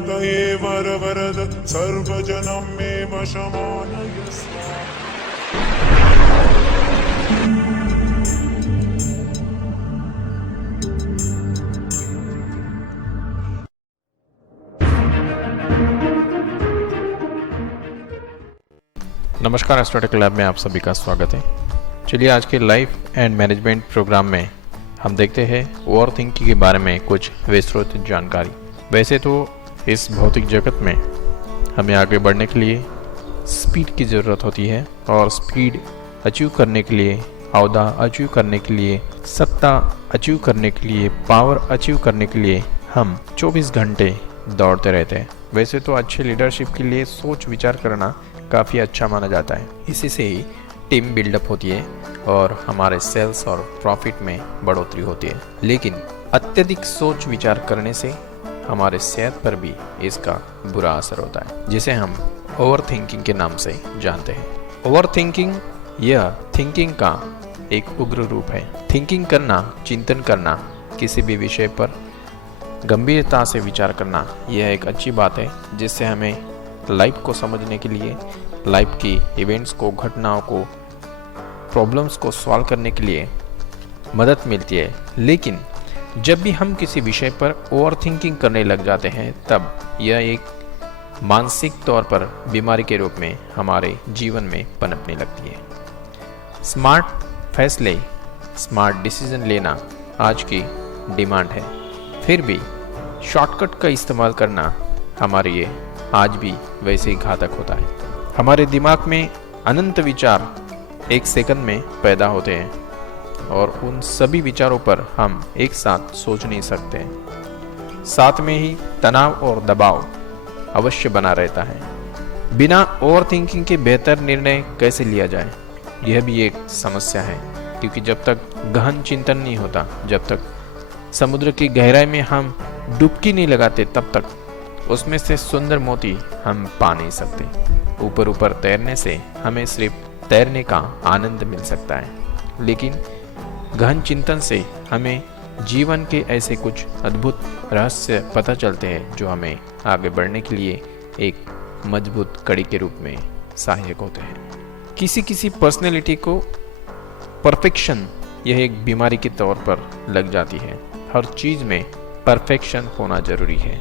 कये वरवरद सर्वजनं मे वशमानय स्वाहा। नमस्कार, एस्ट्रोटेक लैब में आप सभी का स्वागत है। चलिए आज के लाइफ एंड मैनेजमेंट प्रोग्राम में हम देखते हैं ओवर थिंकिंग के बारे में कुछ विस्तृत जानकारी। वैसे तो इस भौतिक जगत में हमें आगे बढ़ने के लिए स्पीड की ज़रूरत होती है और स्पीड अचीव करने के लिए, औहदा अचीव करने के लिए, सत्ता अचीव करने के लिए, पावर अचीव करने के लिए हम 24 घंटे दौड़ते रहते हैं। वैसे तो अच्छे लीडरशिप के लिए सोच विचार करना काफ़ी अच्छा माना जाता है। इसी से ही टीम बिल्डअप होती है और हमारे सेल्स और प्रॉफिट में बढ़ोतरी होती है। लेकिन अत्यधिक सोच विचार करने से हमारे सेहत पर भी इसका बुरा असर होता है, जिसे हम ओवर थिंकिंग के नाम से जानते हैं। ओवर थिंकिंग यह थिंकिंग का एक उग्र रूप है। थिंकिंग करना, चिंतन करना, किसी भी विषय पर गंभीरता से विचार करना, यह एक अच्छी बात है जिससे हमें लाइफ को समझने के लिए, लाइफ की इवेंट्स को, घटनाओं को, प्रॉब्लम्स को सॉल्व करने के लिए मदद मिलती है। लेकिन जब भी हम किसी विषय पर ओवर थिंकिंग करने लग जाते हैं, तब यह एक मानसिक तौर पर बीमारी के रूप में हमारे जीवन में पनपने लगती है। स्मार्ट फैसले, स्मार्ट डिसीजन लेना आज की डिमांड है। फिर भी शॉर्टकट का इस्तेमाल करना हमारे लिए आज भी वैसे ही घातक होता है। हमारे दिमाग में अनंत विचार एक सेकंड में पैदा होते हैं और उन सभी विचारों पर हम एक साथ सोच नहीं सकते। साथ में ही तनाव और दबाव अवश्य बना रहता है। बिना ओवर थिंकिंग के बेहतर निर्णय कैसे लिया जाए, यह भी एक समस्या है, क्योंकि जब तक गहन चिंतन नहीं होता, जब तक समुद्र की गहराई में हम डुबकी नहीं लगाते, तब तक उसमें से सुंदर मोती हम पा नहीं सकते। ऊपर ऊपर तैरने से हमें सिर्फ तैरने का आनंद मिल सकता है, लेकिन गहन चिंतन से हमें जीवन के ऐसे कुछ अद्भुत रहस्य पता चलते हैं जो हमें आगे बढ़ने के लिए एक मजबूत कड़ी के रूप में सहायक होते हैं। किसी पर्सनैलिटी को परफेक्शन यह एक बीमारी के तौर पर लग जाती है। हर चीज़ में परफेक्शन होना जरूरी है।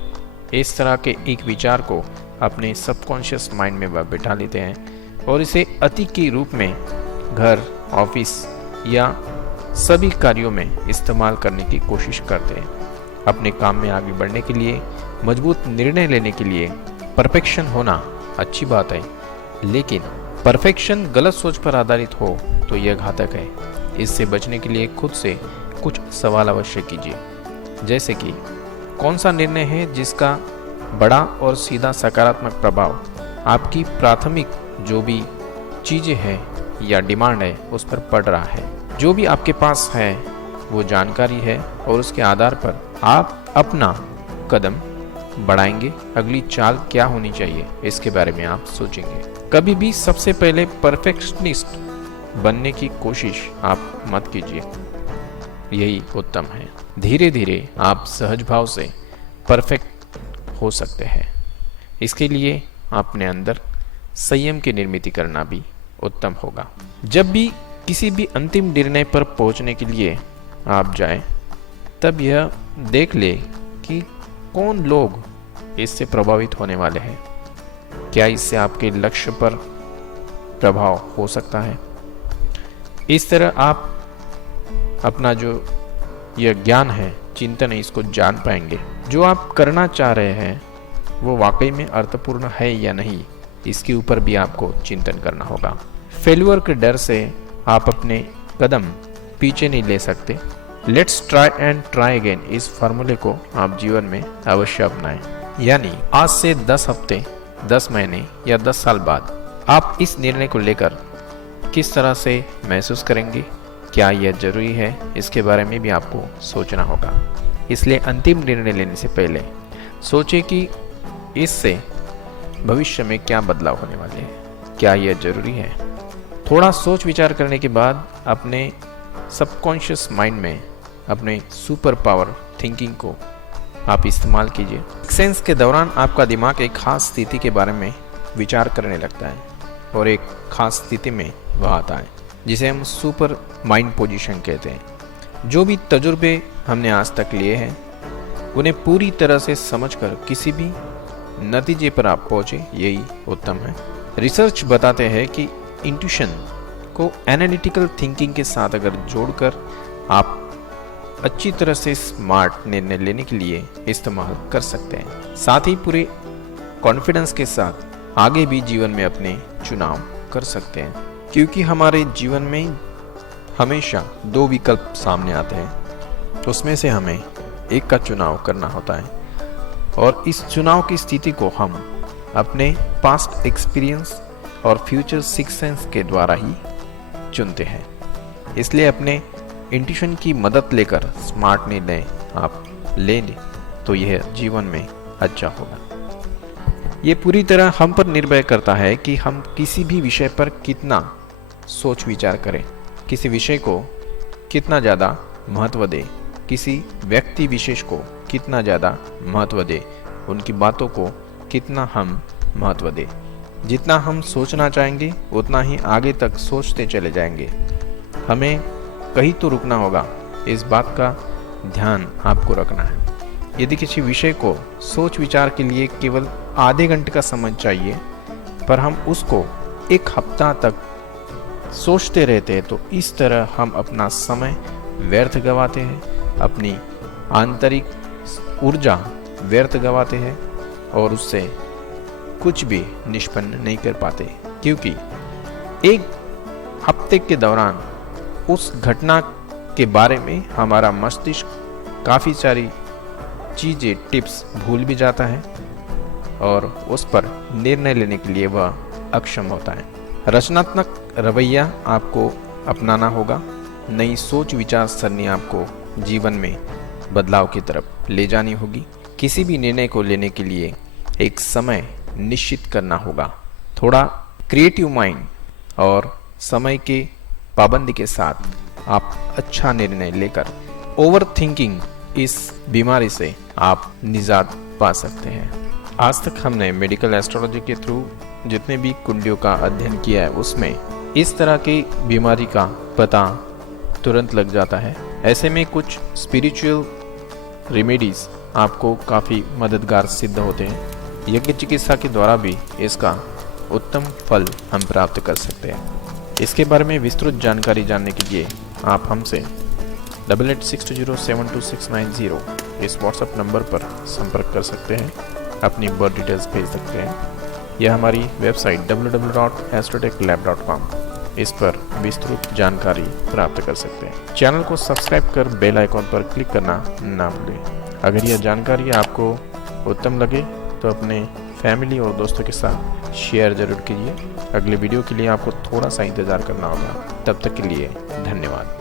इस तरह के एक विचार को अपने सबकॉन्शियस माइंड में वह बिठा लेते हैं और इसे अति के रूप में घर, ऑफिस या सभी कार्यों में इस्तेमाल करने की कोशिश करते हैं। अपने काम में आगे बढ़ने के लिए, मजबूत निर्णय लेने के लिए परफेक्शन होना अच्छी बात है, लेकिन परफेक्शन गलत सोच पर आधारित हो तो यह घातक है। इससे बचने के लिए खुद से कुछ सवाल अवश्य कीजिए, जैसे कि कौन सा निर्णय है जिसका बड़ा और सीधा सकारात्मक प्रभाव आपकी प्राथमिक जो भी चीज़ें हैं या डिमांड है उस पर पड़ रहा है। जो भी आपके पास है वो जानकारी है और उसके आधार पर आप अपना कदम बढ़ाएंगे। अगली चाल क्या होनी चाहिए इसके बारे में आप सोचेंगे। कभी भी सबसे पहले परफेक्शनिस्ट बनने की कोशिश आप मत कीजिए, यही उत्तम है। धीरे धीरे आप सहज भाव से परफेक्ट हो सकते हैं। इसके लिए अपने अंदर संयम की निर्मित करना भी उत्तम होगा। जब भी किसी भी अंतिम निर्णय पर पहुंचने के लिए आप जाएं, तब यह देख ले कि कौन लोग इससे प्रभावित होने वाले हैं। क्या इससे आपके लक्ष्य पर प्रभाव हो सकता है। इस तरह आप अपना जो यह ज्ञान है, चिंतन है, इसको जान पाएंगे। जो आप करना चाह रहे हैं वो वाकई में अर्थपूर्ण है या नहीं, इसके ऊपर भी आपको चिंतन करना होगा। फेल्यूर के डर से आप अपने कदम पीछे नहीं ले सकते। Let's try and try again, इस फार्मूले को आप जीवन में अवश्य अपनाएं। यानी आज से 10 हफ्ते, 10 महीने या 10 साल बाद आप इस निर्णय को लेकर किस तरह से महसूस करेंगे, क्या यह जरूरी है, इसके बारे में भी आपको सोचना होगा। इसलिए अंतिम निर्णय लेने से पहले सोचें कि इससे भविष्य में क्या बदलाव होने वाले हैं, क्या यह जरूरी है। थोड़ा सोच विचार करने के बाद अपने सबकॉन्शियस माइंड में अपने सुपर पावर थिंकिंग को आप इस्तेमाल कीजिए। सेंस के दौरान आपका दिमाग एक खास स्थिति के बारे में विचार करने लगता है और एक खास स्थिति में वह आता है जिसे हम सुपर माइंड पोजीशन कहते हैं। जो भी तजुर्बे हमने आज तक लिए हैं उन्हें पूरी तरह से समझकर किसी भी नतीजे पर आप पहुंचे, यही उत्तम है। रिसर्च बताते हैं कि इंट्यूशन को एनालिटिकल थिंकिंग के साथ अगर जोड़कर आप अच्छी तरह से स्मार्ट निर्णय लेने के लिए इस्तेमाल कर सकते हैं। साथ ही पूरे कॉन्फिडेंस के साथ आगे भी जीवन में अपने चुनाव कर सकते हैं, क्योंकि हमारे जीवन में हमेशा दो विकल्प सामने आते हैं, उसमें से हमें एक का चुनाव करना होता है और इस चुनाव की स्थिति को हम अपने पास्ट एक्सपीरियंस और फ्यूचर सिक्स सेंस के द्वारा ही चुनते हैं। इसलिए अपने इंट्यूशन की मदद लेकर स्मार्ट निर्णय आप ले लें तो यह जीवन में अच्छा होगा। ये पूरी तरह हम पर निर्भर करता है कि हम किसी भी विषय पर कितना सोच विचार करें, किसी विषय को कितना ज़्यादा महत्व दें, किसी व्यक्ति विशेष को कितना ज़्यादा महत्व दें, उनकी बातों को कितना हम महत्व दें। जितना हम सोचना चाहेंगे उतना ही आगे तक सोचते चले जाएंगे। हमें कहीं तो रुकना होगा, इस बात का ध्यान आपको रखना है। यदि किसी विषय को सोच विचार के लिए केवल आधे घंटे का समय चाहिए पर हम उसको एक हफ्ता तक सोचते रहते हैं तो इस तरह हम अपना समय व्यर्थ गंवाते हैं, अपनी आंतरिक ऊर्जा व्यर्थ गंवाते हैं और उससे कुछ भी निष्पन्न नहीं कर पाते, क्योंकि एक हफ्ते के दौरान उस घटना के बारे में हमारा मस्तिष्क काफ़ी सारी चीज़ें टिप्स भूल भी जाता है और उस पर निर्णय लेने के लिए वह अक्षम होता है। रचनात्मक रवैया आपको अपनाना होगा। नई सोच विचार सरणी आपको जीवन में बदलाव की तरफ ले जानी होगी। किसी भी निर्णय को लेने के लिए एक समय निश्चित करना होगा। थोड़ा क्रिएटिव माइंड और समय के पाबंदी के साथ आप अच्छा निर्णय लेकर ओवर थिंकिंग इस बीमारी से आप निजात पा सकते हैं। आज तक हमने मेडिकल एस्ट्रोलॉजी के थ्रू जितने भी कुंडलियों का अध्ययन किया है उसमें इस तरह की बीमारी का पता तुरंत लग जाता है। ऐसे में कुछ स्पिरिचुअल रेमेडीज आपको काफ़ी मददगार सिद्ध होते हैं। यज्ञ चिकित्सा के द्वारा भी इसका उत्तम फल हम प्राप्त कर सकते हैं। इसके बारे में विस्तृत जानकारी जानने के लिए आप हमसे 8862072690 इस व्हाट्सएप नंबर पर संपर्क कर सकते हैं, अपनी बर्थ डिटेल्स भेज सकते हैं। यह हमारी वेबसाइट www.astrotechlab.com, इस पर विस्तृत जानकारी प्राप्त कर सकते हैं। चैनल को सब्सक्राइब कर बेल आइकॉन पर क्लिक करना ना भूलें। अगर यह जानकारी आपको उत्तम लगे तो अपने फैमिली और दोस्तों के साथ शेयर जरूर कीजिए। अगले वीडियो के लिए आपको थोड़ा सा इंतज़ार करना होगा। तब तक के लिए धन्यवाद।